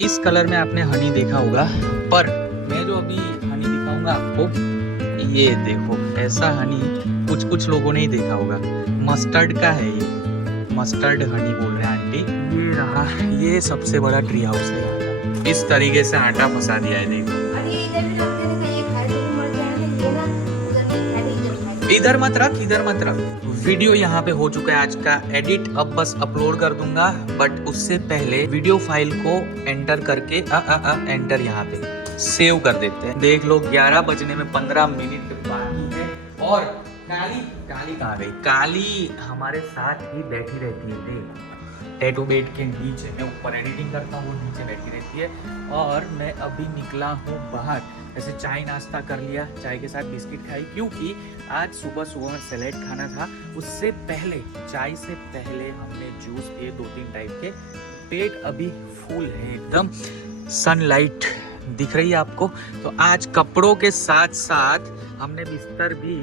इस कलर में आपने हनी देखा होगा, पर मैं जो अभी हनी दिखाऊंगा आपको, ये देखो ऐसा हनी कुछ कुछ लोगों ने ही देखा होगा। मस्टर्ड का है ये, मस्टर्ड हनी बोल रहे हैं आंटी। ये रहा, ये सबसे बड़ा ट्री हाउस है यहाँ का। इस तरीके से आटा फंसा दिया है, देखो। इधर मत रख, इधर मत रख। वीडियो यहाँ पे हो चुका है आज का एडिट, अब बस अपलोड कर दूंगा। बट उससे पहले वीडियो फाइल को एंटर करके एंटर यहाँ पे सेव कर देते हैं। देख लो 11 बजने में 15 मिनट बाकी है। और काली काली कहाँ गई? काली हमारे साथ ही बैठी रहती है, देख। टैटू बेड के नीचे, मैं ऊपर एडिटिंग करता हूँ, वो नीचे बैठी रहती है। और मैं अभी निकला हूँ बाहर, ऐसे चाय नाश्ता कर लिया, चाय के साथ बिस्किट खाई, क्योंकि आज सुबह सुबह सैलेड खाना था। उससे पहले, चाय से पहले हमने जूस पिए 2-3 टाइप के। पेट अभी फुल है एकदम। सनलाइट दिख रही है आपको। तो आज कपड़ों के साथ साथ हमने बिस्तर भी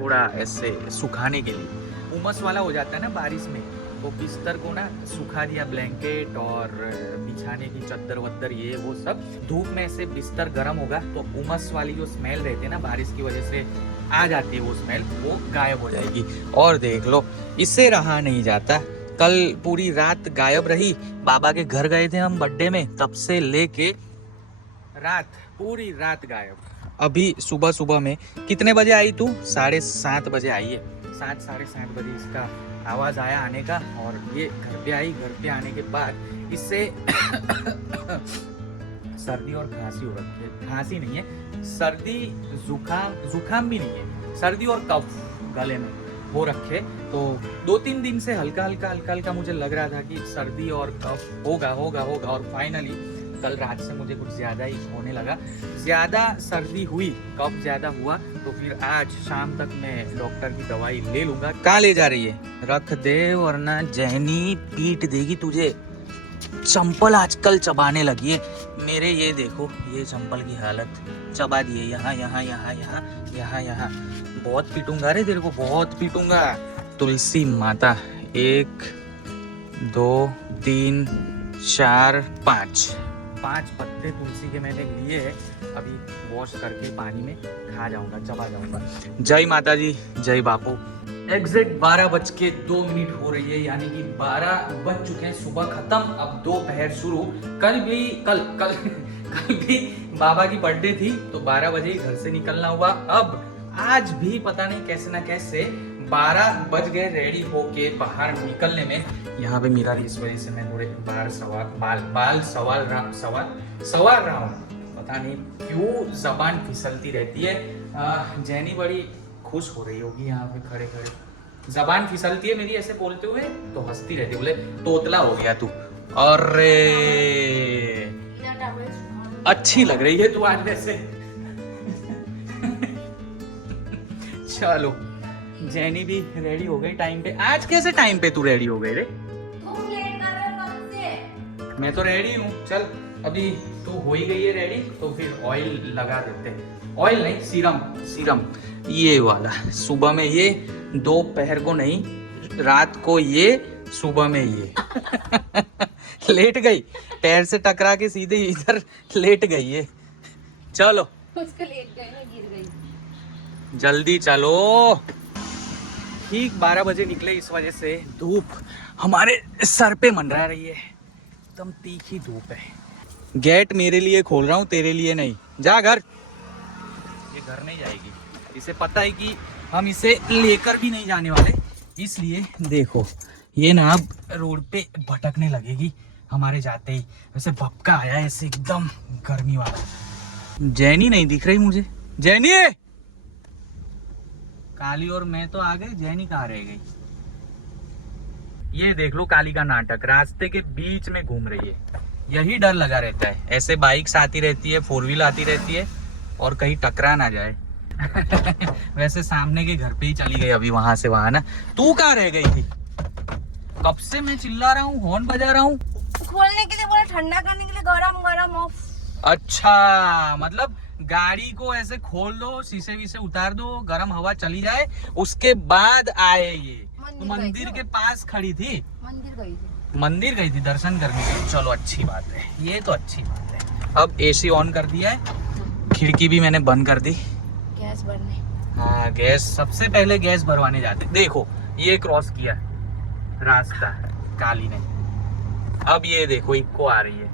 थोड़ा ऐसे सुखाने के लिए, उमस वाला हो जाता है ना बारिश में, तो बिस्तर को ना सुखा दिया, ब्लैंकेट और बिछाने की चद्दर वद्दर ये वो सब। धूप में से बिस्तर गर्म होगा तो उमस वाली जो स्मेल रहती है ना, बारिश की वजह से आ जाती है वो स्मेल, वो गायब हो जाएगी। और देख लो, इससे रहा नहीं जाता। कल पूरी रात गायब रही, बाबा के घर गए थे हम बर्थडे में, तब से लेके रात, पूरी रात गायब। अभी सुबह सुबह में कितने बजे आई तू? 7:30 बजे आई है। 7-7:30 बजे इसका आवाज आया आने का, और ये घर पे आई। घर पे आने के बाद इससे सर्दी और खांसी हो रखी है। खांसी नहीं है, सर्दी, जुकाम भी नहीं है, सर्दी और कफ गले में हो रखे। तो 2-3 दिन से हल्का हल्का मुझे लग रहा था कि सर्दी और कफ होगा। और फाइनली कल रात से मुझे कुछ ज्यादा ही होने लगा। ज्यादा सर्दी हुई, कफ ज्यादा हुआ, तो फिर आज शाम तक मैं डॉक्टर की दवाई ले लूंगा। कहाँ ले जा रही है? रख दे, वरना जहनी पीट देगी तुझे। चंपल आजकल चबाने लगी है मेरे। ये देखो, ये चंपल की हालत, चबा दिए यहाँ। बहुत पीटूंगा रे तेरे को, बहुत पीटूंगा। तुलसी माता 1 2 3 4 5 पत्ते तुलसी के मैंने लिए हैं। अभी वॉश करके पानी में खा जाऊंगा, चबा जाऊंगा। जय माता जी, जय बापू। एग्जैक्ट 12:02 हो रही है, यानी कि 12 बज चुके हैं। सुबह खत्म, अब दोपहर शुरू। कल भी बाबा की बर्थडे थी, तो 12 बजे घर से निकलना हुआ। अब आज भी पता नहीं कैसे ना कैसे 12 बज गए रेडी होके बाहर निकलने में। यहाँ पे मिरर, इस वजह से मैं थोड़े बाल सवार रहा हूँ। पता नहीं क्यों जबान फिसलती रहती है। जैनी बड़ी खुश हो रही होगी यहाँ पे खड़े खड़े। जबान फिसलती है मेरी ऐसे बोलते हुए, तो हंसती रहती है, बोले तोतला हो गया तू। अरे अच्छी लग रही है तू आज वैसे। चलो, जैनी भी रेडी हो गई टाइम पे। आज कैसे टाइम पे तू रेडी हो गई रे? मैं तो रेडी हूँ। चल, अभी तू हो ही गई है रेडी, तो फिर ऑयल लगा देते हैं। ऑयल नहीं, सीरम ये वाला। सुबह में ये, दोपहर को नहीं, रात को ये, सुबह में ये। लेट गई, पैर से टकरा के सीधे इधर लेट गई है। चलो, उसको लेट गई ना, गिर गई। जल्दी चलो। ठीक 12 बजे निकले, इस वजह से धूप हमारे सर पे मंडरा रही है। एकदम तीखी धूप है। गेट मेरे लिए खोल रहा हूँ, तेरे लिए नहीं। जा घर। ये घर नहीं जाएगी, इसे पता है कि हम इसे लेकर भी नहीं जाने वाले, इसलिए देखो ये ना अब रोड पे भटकने लगेगी हमारे जाते ही। वैसे भपका आया ऐसे एकदम गर्मी वाला। जैनी नहीं दिख रही मुझे। जैनी! काली और मैं तो आ गए, जैनी कहाँ रह गई? ये देख लो काली का नाटक, रास्ते के बीच में घूम रही है। यही डर लगा रहता है, ऐसे बाइक्स आती रहती है, 4 व्हील आती रहती है, और कहीं टकरा ना जाए। वैसे सामने के घर पे ही चली गई अभी, वहां से वहां ना। तू कहाँ रह गई थी? कब से मैं चिल्ला रहा हूँ, हॉर्न बजा रहा हूँ। खोलने के लिए बोला, ठंडा करने के लिए गरम ऑफ। अच्छा, मतलब गाड़ी को ऐसे खोल दो, शीशे वीशे उतार दो, गर्म हवा चली जाए, उसके बाद आए ये। मंदिर के पास खड़ी थी। मंदिर गई थी। मंदिर गई थी दर्शन करने के लिए। चलो अच्छी बात है, ये तो अच्छी बात है। अब एसी ऑन कर दिया है, खिड़की भी मैंने बंद कर दी। गैस भरने। हाँ गैस, सबसे पहले गैस भरवाने जाते। देखो ये क्रॉस किया रास्ता काली ने, अब ये देखो इको आ रही है।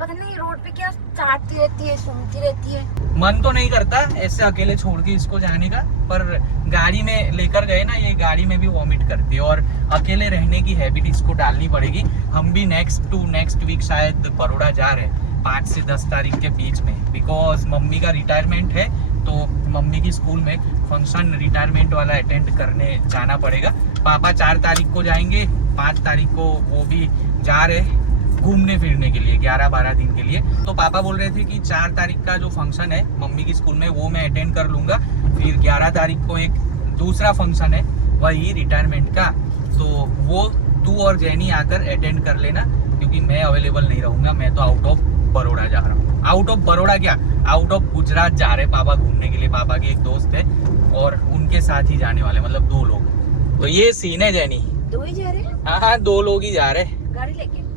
पता नहीं रोड पे क्या चाटती रहती है, सूंघती रहती है। मन तो नहीं करता ऐसे अकेले छोड़ के इसको जाने का, पर गाड़ी में लेकर गए ना, ये गाड़ी में भी वॉमिट करती है और अकेले रहने की हैबिट इसको डालनी पड़ेगी। हम भी नेक्स्ट वीक शायद बड़ौदा जा रहे हैं 5 से 10 तारीख के बीच में, बिकॉज मम्मी का रिटायरमेंट है, तो मम्मी की स्कूल में फंक्शन रिटायरमेंट वाला अटेंड करने जाना पड़ेगा। पापा 4 तारीख को जाएंगे, 5 तारीख को वो भी जा रहे घूमने फिरने के लिए 11-12 दिन के लिए। तो पापा बोल रहे थे कि 4 तारीख का जो फंक्शन है मम्मी की स्कूल में वो मैं अटेंड कर लूँगा, फिर 11 तारीख को एक दूसरा फंक्शन है वही रिटायरमेंट का, तो वो तू और जैनी आकर अटेंड कर लेना, क्योंकि मैं अवेलेबल नहीं रहूँगा। मैं तो आउट ऑफ बड़ौदा जा रहा हूँ। आउट ऑफ बड़ौदा क्या, आउट ऑफ गुजरात जा रहे पापा घूमने के लिए। पापा के एक दोस्त है और उनके साथ ही जाने वाले, मतलब 2 लोग। तो ये सीन है जैनी। 2 ही जा रहे हैं? हाँ 2 लोग ही जा रहे।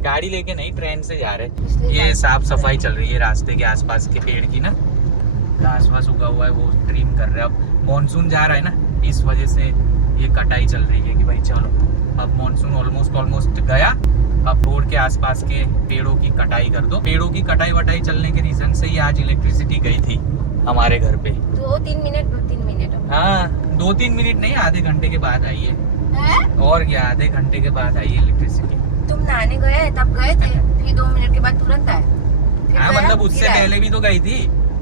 गाड़ी लेके नहीं, ट्रेन से जा रहे। ये साफ सफाई चल रही है रास्ते के आसपास के पेड़ की ना, घास वास उगा हुआ है वो ट्रिम कर रहे हैं। अब मॉनसून जा रहा है ना, इस वजह से ये कटाई चल रही है कि भाई चलो अब मॉनसून ऑलमोस्ट गया, अब रोड के आसपास के पेड़ों की कटाई कर दो। पेड़ों की कटाई वटाई चलने के रीजन से ही आज इलेक्ट्रिसिटी गई थी हमारे घर पे। 2-3 मिनट। हाँ 2-3 मिनट नहीं, आधे घंटे के बाद आई है। और क्या, आधे घंटे के बाद आई है इलेक्ट्रिसिटी। तुम नहाने गए तब गए थे, फिर 2 मिनट के बाद तुरंत आए। हाँ मतलब उससे पहले भी तो गई थी,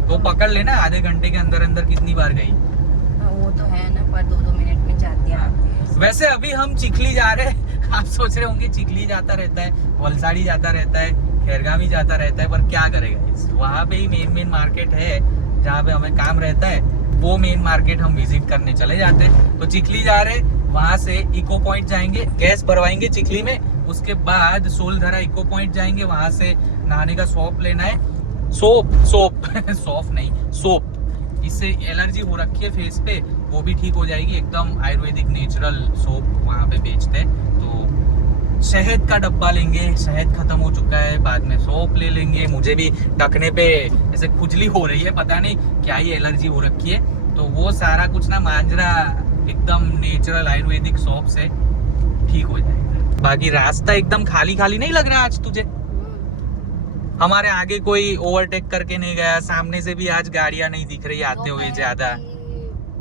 तो पकड़ लेना आधे घंटे के अंदर कितनी बार गई। वो तो है ना, पर 2-2 मिनट में जाती है। वैसे अभी हम चिखली जा रहे हैं। आप सोच रहे होंगे चिखली जाता रहता है, वलसाड़ी जाता रहता है, खैरगामी जाता रहता है, पर क्या करेगा, वहाँ पे ही मेन मार्केट है जहाँ पे हमें काम रहता है, वो मेन मार्केट हम विजिट करने चले जाते हैं। तो चिखली जा रहे, वहाँ से इको पॉइंट जाएंगे, गैस भरवाएंगे चिखली में, उसके बाद सोलधरा इको पॉइंट जाएंगे, वहाँ से नहाने का सोप लेना है। सोप सॉफ नहीं, सोप। इससे एलर्जी हो रखी है फेस पे, वो भी ठीक हो जाएगी। एकदम आयुर्वेदिक नेचुरल सोप वहाँ पे बेचते हैं। तो शहद का डब्बा लेंगे, शहद खत्म हो चुका है, बाद में सोप ले लेंगे। मुझे भी टखने पे ऐसे खुजली हो रही है, पता नहीं क्या ही एलर्जी हो रखी है, तो वो सारा कुछ ना मांजरा एकदम नेचुरल आयुर्वेदिक सोप से ठीक हो जाएगा। बाकी रास्ता एकदम खाली नहीं लग रहा आज तुझे? हमारे आगे कोई ओवरटेक करके नहीं गया, सामने से भी आज गाड़ियां नहीं दिख रही आते हुए ज्यादा।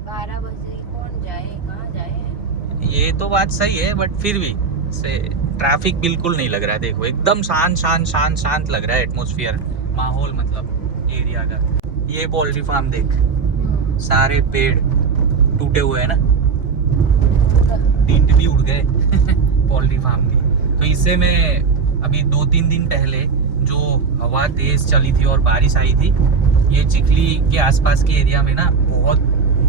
12 बजे कौन जाए, कहाँ जाए? ये तो बात सही है, बट फिर भी से ट्रैफिक बिल्कुल नहीं लग रहा है। देखो एकदम शांत लग रहा है एटमॉस्फेयर, माहौल मतलब एरिया का। ये पोल्ट्री फार्म देख, सारे पेड़ टूटे हुए हैं ना, टिंट भी उड़ गए पोल्ट्री फार्म की। तो इससे मैं अभी 2-3 दिन पहले जो हवा तेज चली थी और बारिश आई थी, ये चिखली के आसपास के एरिया में ना बहुत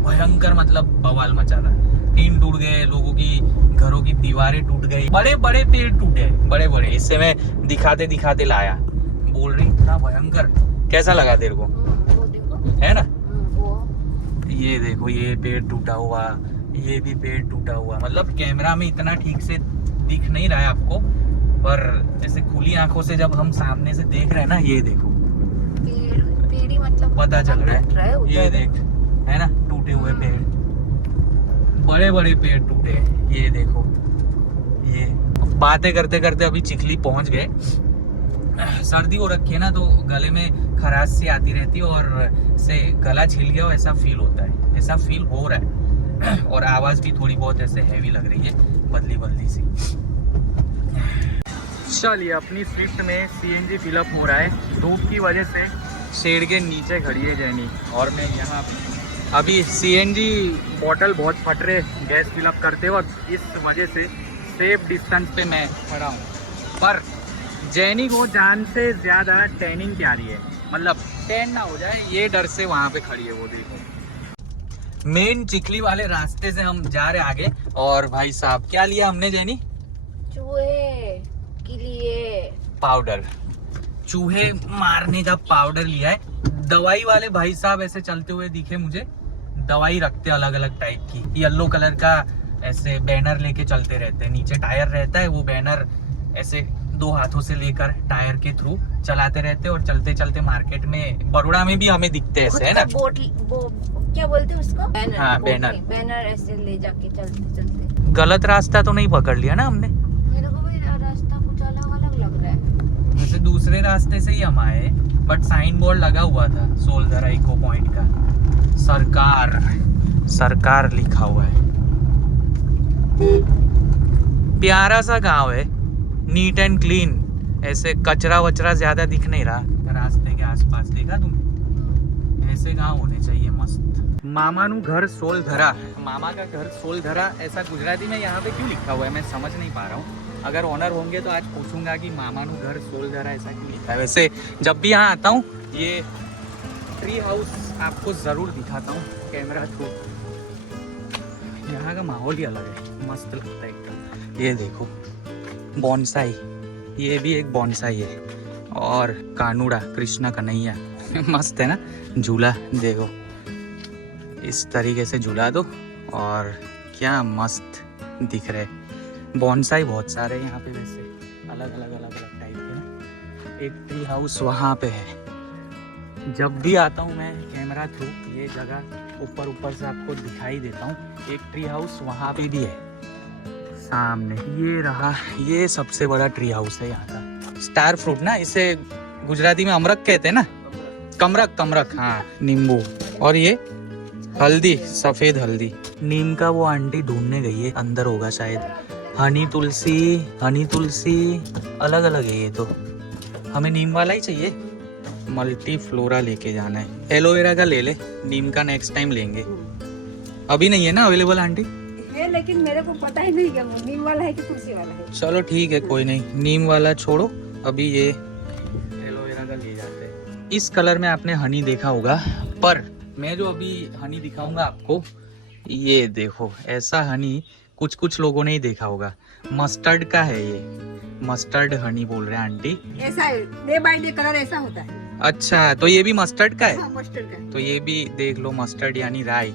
भयंकर मतलब बवाल मचा था। टीन टूट गए, लोगों की घरों की दीवारें टूट गई, बड़े पेड़ टूटे, बड़े। इससे मैं दिखाते लाया, बोल रही इतना भयंकर। कैसा लगा तेरे को? है ना? ये देखो, ये पेड़ टूटा हुआ, ये भी पेड़ टूटा हुआ। मतलब कैमरा में इतना ठीक से दिख नहीं रहा है आपको, पर ऐसे खुली आंखों से जब हम सामने से देख रहे हैं ना, ये देखो पेड़ ही मतलब पता चल रहा है। ये देख, है ना, टूटे हुए पेड़, बड़े पेड़ टूटे। ये देखो, ये बातें करते करते अभी चिखली पहुंच गए। सर्दी हो रखी है ना, तो गले में खराश सी आती रहती है और से गला छिल गया हो ऐसा फील होता है, ऐसा फील हो रहा है। और आवाज भी थोड़ी बहुत ऐसे हैवी लग रही है, बदली सी। चलिए, अपनी स्विफ्ट में सीएनजी फिलअप हो रहा है। धूप की वजह से शेड के नीचे खड़ी है जैनी, और मैं यहाँ अभी सीएनजी बॉटल बहुत फट रहे गैस फिलअप करते वक्त, इस वजह से सेफ डिस्टेंस पे मैं खड़ा हूँ। पर जैनी को जान से ज़्यादा टैनिंग प्यारी है, मतलब टैन ना हो जाए ये डर से वहाँ पे खड़ी है। वो देखो, मेन चिखली वाले रास्ते से हम जा रहे आगे। और भाई साहब, क्या लिया हमने जैनी? चूहे के लिए पाउडर, चूहे मारने का पाउडर लिया है। दवाई वाले भाई साहब ऐसे चलते हुए दिखे मुझे, दवाई रखते अलग अलग टाइप की। येलो कलर का ऐसे बैनर लेके चलते रहते हैं, नीचे टायर रहता है, वो बैनर ऐसे 2 हाथों से लेकर टायर के थ्रू चलाते रहते और चलते चलते मार्केट में, बड़ोड़ा में भी हमें दिखते ऐसे है ना, बोट वो क्या बोलते हैं उसको, बैनर। हाँ, बैनर। बैनर ऐसे ले जाके चलते चलते। गलत रास्ता तो नहीं पकड़ लिया ना हमने? मेरे को भी रास्ता कुछ अलग अलग लग रहा है। वैसे दूसरे रास्ते से ही हम आए, बट साइन बोर्ड लगा हुआ था सोलधरा इको पॉइंट का, सरकार लिखा हुआ है। प्यारा सा गांव है, नीट एंड क्लीन, ऐसे कचरा वचरा ज्यादा दिख नहीं रहा रास्ते के आसपास। देखा तुम, ऐसे गांव होने चाहिए मस्त। मामानु घर सोलधरा, मामा का घर सोलधरा, ऐसा गुजराती में यहाँ पे क्यों लिखा हुआ है मैं समझ नहीं पा रहा हूँ। अगर ऑनर होंगे तो आज पूछूंगा कि मामानु घर सोलधरा ऐसा क्यों लिखा है। वैसे जब भी यहाँ आता हूँ ये ट्री हाउस आपको जरूर दिखाता हूँ कैमरा थ्रू। यहाँ का माहौल ही अलग है, मस्त लगता है एकदम। ये देखो बॉन्साई, ये भी एक बॉन्साई है, और कानूड़ा कृष्णा कन्हैया मस्त है ना। झूला देखो, इस तरीके से झूला दो और क्या मस्त दिख रहे। बॉन्साई बहुत सारे यहाँ पे, वैसे अलग अलग टाइप के ना। एक ट्री हाउस वहाँ पे है। जब भी आता हूँ मैं कैमरा थ्रू ये जगह ऊपर से आपको दिखाई देता हूँ। एक ट्री हाउस वहाँ पे भी है सामने, ये रहा, ये सबसे बड़ा ट्री हाउस है यहाँ का। स्टार फ्रूट ना, इसे गुजराती में अमरक कहते हैं ना, कमरक हाँ, नींबू। और ये हल्दी, सफेद हल्दी। नीम का वो आंटी ढूंढने गई है, अंदर होगा शायद। हनी तुलसी अलग अलग है ये तो। हमें नीम वाला ही चाहिए, मल्टी फ्लोरा लेके जाना है। एलोवेरा का ले ले, नीम का नेक्स्ट टाइम लेंगे। अभी नहीं है ना अवेलेबल आंटी? है, लेकिन मेरे को पता ही नहीं कि नीम वाला है कि तुलसी वाला है। चलो ठीक है, कोई नहीं, नीम वाला छोड़ो, अभी ये एलोवेरा का ले जाते हैं। इस कलर में आपने हनी देखा होगा, पर मैं जो अभी हनी दिखाऊंगा आपको, ये देखो ऐसा हनी कुछ लोगों ने ही देखा होगा। मस्टर्ड का है ये, मस्टर्ड हनी बोल रहे हैं आंटी। ऐसा है, डे बाय डे कलर ऐसा होता है। अच्छा, तो ये भी मस्टर्ड का है? हाँ, मस्टर्ड का है। तो ये भी देख लो, मस्टर्ड यानी राई।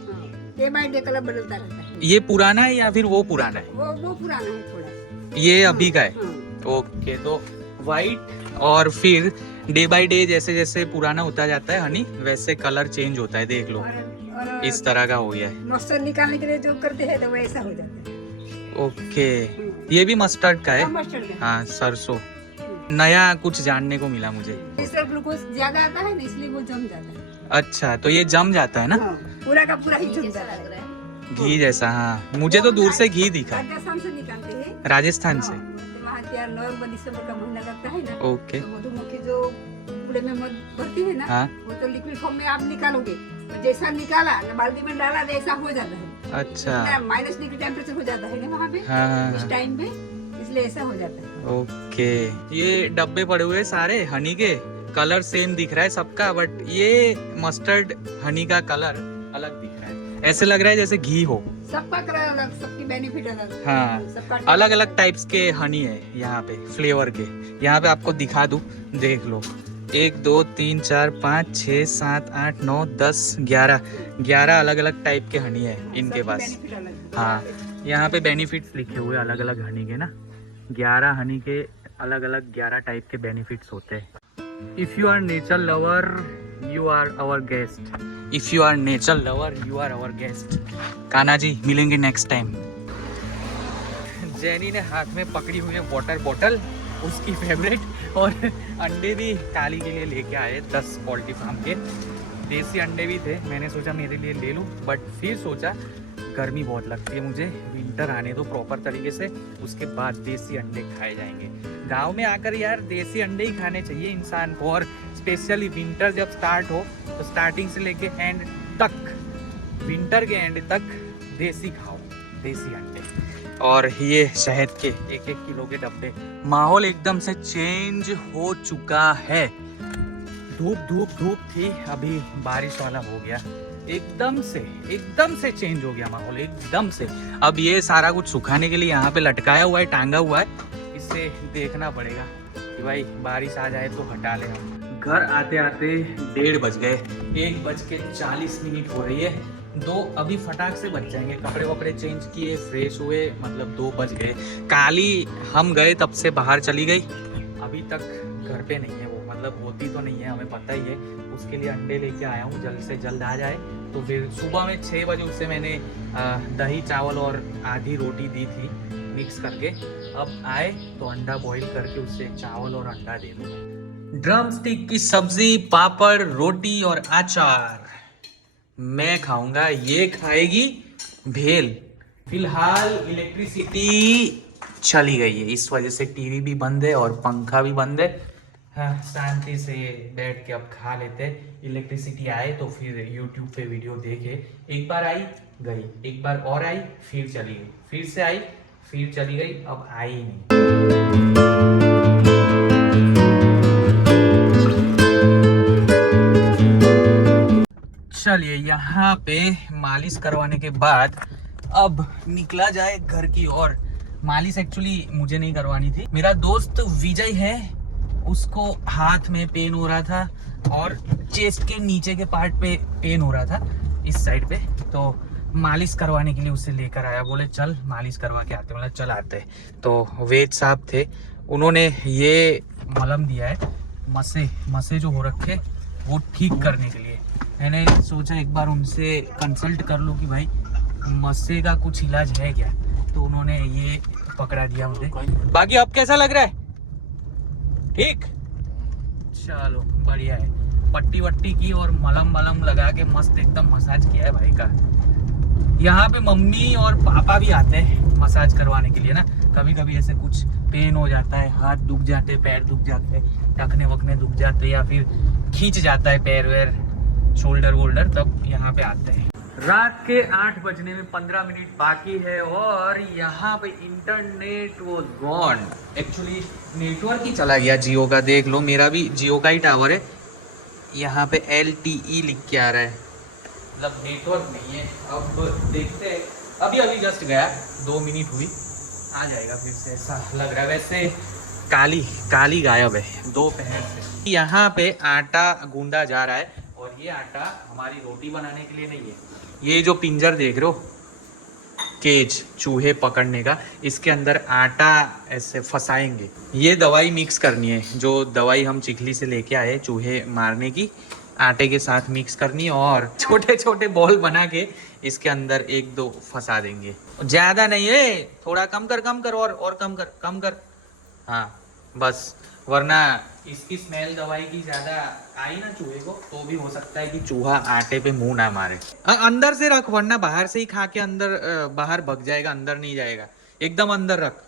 डे बाय डे कलर बदलता रहता है। ये पुराना है या फिर वो पुराना है? वो पुराना है थोड़ा। ये अभी का है? हाँ। ओके, तो वाइट, और फिर डे बाय डे जैसे जैसे पुराना होता जाता है हनी, वैसे कलर चेंज होता है। देख लो और इस तरह का हो गया है। मस्टर्ड निकालने के लिए जो करते हैं तो वैसा हो जाता है। ओके, ये भी मस्टर्ड का है? हाँ, मस्टर्ड का है। हाँ, सरसों। नया कुछ जानने को मिला मुझे। इससे ग्लूकोज ज्यादा आता है ना, इसलिए वो जम जाता है। अच्छा, तो ये जम जाता है ना? हाँ, पूरा का पूरा ही जम जाता है। घी जैसा, हाँ, मुझे तो दूर से घी दिखा। राजस्थान से निकालते हैं। राजस्थान से? वहाँ क्या नवंबर दिसंबर का महीना लगता है ना। ओके। तो मधुमक्खी जो कूड़े में मध भरती है ना, हाँ। वो तो लिक्विड फॉर्म में आप निकालोगे, तो जैसा निकाला ना बाल्टी में डाला वैसा हो जाता है। अच्छा, माइनस डिग्री टेम्परेचर हो जाता है ना वहाँ पे, हाँ, इस टाइम पे, इसलिए ऐसा हो जाता है। ओके। ये डब्बे पड़े हुए सारे हनी के, कलर सेम दिख रहा है सबका, बट ये मस्टर्ड हनी का कलर अलग दिख रहा है। ऐसे लग रहा है जैसे घी हो। सबका कलर अलग, सबकी बेनिफिट अलग। हाँ, सबका अलग अलग टाइप्स के हनी है यहाँ पे, फ्लेवर के। यहाँ पे आपको दिखा दूं, देख लो, 1 2 3 4 5 6 7 8 9 10 11 अलग अलग टाइप के हनी है इनके पास। बेनिफिट अलग। हाँ, यहाँ पे बेनिफिट्स लिखे हुए अलग अलग हनी के ना, 11 हनी के अलग अलग 11 टाइप के बेनिफिट्स होते हैं। If you are nature lover you are our guest, if you are nature lover you are our guest. Kanha ji, मिलेंगे नेक्स्ट टाइम। जैनी ने हाथ में पकड़ी हुई है वाटर बॉटल, उसकी फेवरेट, और अंडे भी काली के लिए लेके आए 10 पोल्ट्री फार्म के। देसी अंडे भी थे, मैंने सोचा मेरे लिए ले लूँ, बट फिर सोचा गर्मी बहुत लगती है मुझे, विंटर आने दो प्रॉपर तरीके से, उसके बाद देसी अंडे खाए जाएंगे। गांव में आकर यार देसी अंडे ही खाने चाहिए इंसान को, और स्पेशली विंटर जब स्टार्ट हो तो स्टार्टिंग से लेके एंड तक, विंटर के एंड तक देसी खाओ, देसी अंडे। और ये शहद के 1-1 किलो के डब्बे। माहौल एकदम से चेंज हो चुका है। धूप थी, अभी बारिश वाला हो गया, एकदम से चेंज हो गया माहौल, एकदम से। अब ये सारा कुछ सुखाने के लिए यहाँ पे लटकाया हुआ है, टांगा हुआ है, इससे देखना पड़ेगा कि भाई बारिश आ जाए तो हटा ले हम। घर आते आते 1:30 बज गए, 1:40 हो रही है। 2 अभी फटाक से बज जाएंगे। कपड़े वपड़े चेंज किए, फ्रेश हुए, मतलब 2 बज गए। काली हम गए तब से बाहर चली गई, अभी तक घर पे नहीं है वो, मतलब होती तो नहीं है, हमें पता ही है। उसके लिए अंडे लेके आया हूँ, जल्द से जल्द आ जाए। तो फिर सुबह में 6 बजे उसे मैंने दही चावल और आधी रोटी दी थी मिक्स करके। अब आए तो अंडा बॉईल करके उससे चावल और अंडा दे दूँगा। ड्रम स्टिक की सब्जी, पापड़, रोटी और अचार मैं खाऊंगा, ये खाएगी भेल। फिलहाल इलेक्ट्रिसिटी चली गई है, इस वजह से टीवी भी बंद है और पंखा भी बंद है। हाँ, शांति से बैठ के अब खा लेते हैं। इलेक्ट्रिसिटी आए तो फिर यूट्यूब पे वीडियो देखे। एक बार आई गई, एक बार और आई फिर चली गई, फिर से आई फिर चली गई, अब आई ही नहीं। चलिए यहाँ पे मालिश करवाने के बाद अब निकला जाए घर की ओर। मालिश एक्चुअली मुझे नहीं करवानी थी, मेरा दोस्त विजय है, उसको हाथ में पेन हो रहा था और चेस्ट के नीचे के पार्ट पे पेन हो रहा था, इस साइड पे। तो मालिश करवाने के लिए उसे लेकर आया, बोले चल मालिश करवा के आते, बोला चल आते। तो वेद साहब थे, उन्होंने ये मलहम दिया है, मसे जो हो रखे वो ठीक करने के लिए। मैंने सोचा एक बार उनसे कंसल्ट कर लूँ कि भाई मस्से का कुछ इलाज है क्या, तो उन्होंने ये पकड़ा दिया मुझे। बाकी अब कैसा लग रहा है? ठीक, चलो बढ़िया है। पट्टी वट्टी की और मलम लगा के मस्त एकदम मसाज किया है भाई का। यहाँ पे मम्मी और पापा भी आते हैं मसाज करवाने के लिए ना। कभी कभी ऐसे कुछ पेन हो जाता है, हाथ दुख जाते, पैर दुख जाते, टखने वखने दुख जाते, या फिर खींच जाता है पैर वैर, शोल्डर वोल्डर, तब यहाँ पे आते हैं। रात के 8 बजने में 15 मिनट बाकी है और यहाँ पे इंटरनेट वो गॉन। एक्चुअली नेटवर्क ही चला गया जियो का, देख लो मेरा भी जियो का ही टावर है। यहाँ पे LTE लिख के आ रहा है, मतलब नेटवर्क नहीं है। अब देखते हैं, अभी जस्ट गया, 2 मिनट हुई, आ जाएगा फिर से ऐसा लग रहा है। वैसे काली गायब है दोपहर से। यहाँ पे आटा गूंदा जा रहा है और ये आटा हमारी रोटी बनाने के लिए नहीं है। ये जो पिंजर देख रहे हो, केज चूहे पकड़ने का, इसके अंदर आटा ऐसे फंसाएंगे। ये दवाई मिक्स करनी है, जो दवाई हम चिखली से लेके आए चूहे मारने की, आटे के साथ मिक्स करनी है और छोटे छोटे बॉल बना के इसके अंदर 1-2 फंसा देंगे। ज्यादा नहीं है, थोड़ा कम कर और कम कर। हाँ बस, वरना इसकी स्मेल दवाई की ज्यादा आई ना चूहे को, तो भी हो सकता है कि चूहा आटे पे मुंह ना मारे। अंदर से रख, वरना बाहर से ही खा के अंदर बाहर भग जाएगा, अंदर नहीं जाएगा। एकदम अंदर रख,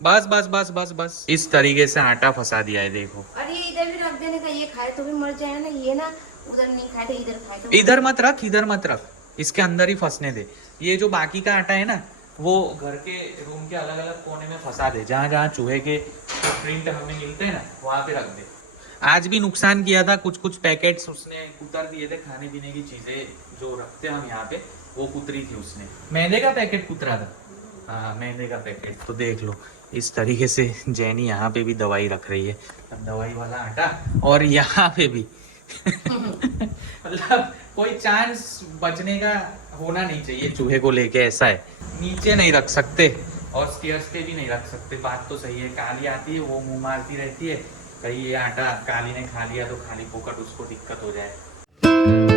बस। इस तरीके से आटा फंसा दिया है, देखो। अरे इधर भी रख देने का, ये खाए तो भी मर जाए ना, ये ना उधर नहीं खाए तो इधर खाए तो। इधर मत रख, इसके अंदर ही फंसने दे। ये जो बाकी का आटा है ना, वो घर के रूम के अलग अलग कोने में फंसा दे, जहाँ चूहे के प्रिंट हमें मिलते हैं ना, वहाँ पे रख दे। आज भी नुकसान किया था, कुछ पैकेट्स उसने कुतर दिए थे, खाने पीने की चीजें जो रखते हैं हम यहाँ पे, वो कुतरी थी उसने। मैदे का पैकेट कुतरा था, हाँ मैदे का पैकेट। तो देख लो, इस तरीके से जैनी यहाँ पे भी दवाई रख रही है, दवाई वाला आटा, और यहाँ पे भी मतलब कोई चांस बचने का होना नहीं चाहिए चूहे को लेके, ऐसा है। नीचे नहीं रख सकते और स्टेयर्स पे भी नहीं रख सकते, बात तो सही है। काली आती है, वो मुंह मारती रहती है, कहीं ये आटा काली ने खा लिया तो खाली फोकट उसको दिक्कत हो जाए।